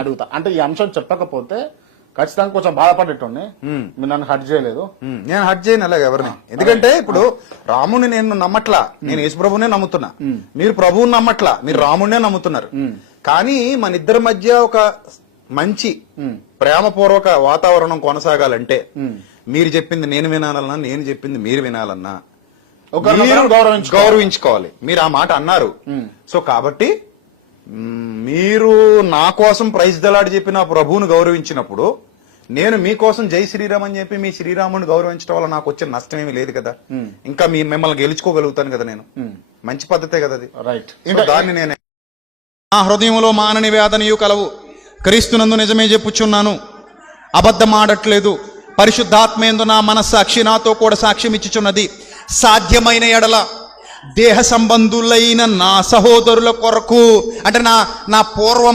అడుగుతా. అంటే ఈ అంశం చెప్పకపోతే ఖచ్చితంగా కొంచెం బాధపడేటోని. మీరు నన్ను హర్ట్ చేయలేదు. నేను హర్ట్ చేయను అలాగే ఎవరిని. ఎందుకంటే ఇప్పుడు రాముని నేను నమ్మట్లా, నేను యేసు ప్రభునే నమ్ముతున్నా. మీరు ప్రభువుని నమ్మట్లా, మీరు రాముడినే నమ్ముతున్నారు. కానీ మన ఇద్దరి మధ్య ఒక మంచి ప్రేమపూర్వక వాతావరణం కొనసాగాలంటే మీరు చెప్పింది నేను వినాలన్నా, నేను చెప్పింది మీరు వినాలన్నా గౌరవించుకోవాలి. మీరు ఆ మాట అన్నారు. సో కాబట్టి మీరు నా కోసం ప్రైజ్ దలాడి చెప్పి నా ప్రభువును గౌరవించినప్పుడు నేను మీకోసం జై శ్రీరామ్ అని చెప్పి మీ శ్రీరాముని గౌరవించడం వల్ల నాకు వచ్చిన నష్టం ఏమీ లేదు కదా. ఇంకా మిమ్మల్ని గెలుచుకోగలుగుతాను కదా నేను. మంచి పద్ధతే కదా అది. రైట్. దాన్ని నేనే నా హృదయంలో మానని వేదనయు కలవు, క్రీస్తునందు నిజమే చెప్పుచున్నాను, అబద్ధమాడట్లేదు. పరిశుద్ధాత్మేందు నా మనస్సాక్షి నాతో కూడా సాక్ష్యం ఇచ్చుచున్నది. సాధ్యమైన ఎడల దేహ సంబంధులైన నా సహోదరుల కొరకు, అంటే నా పూర్వ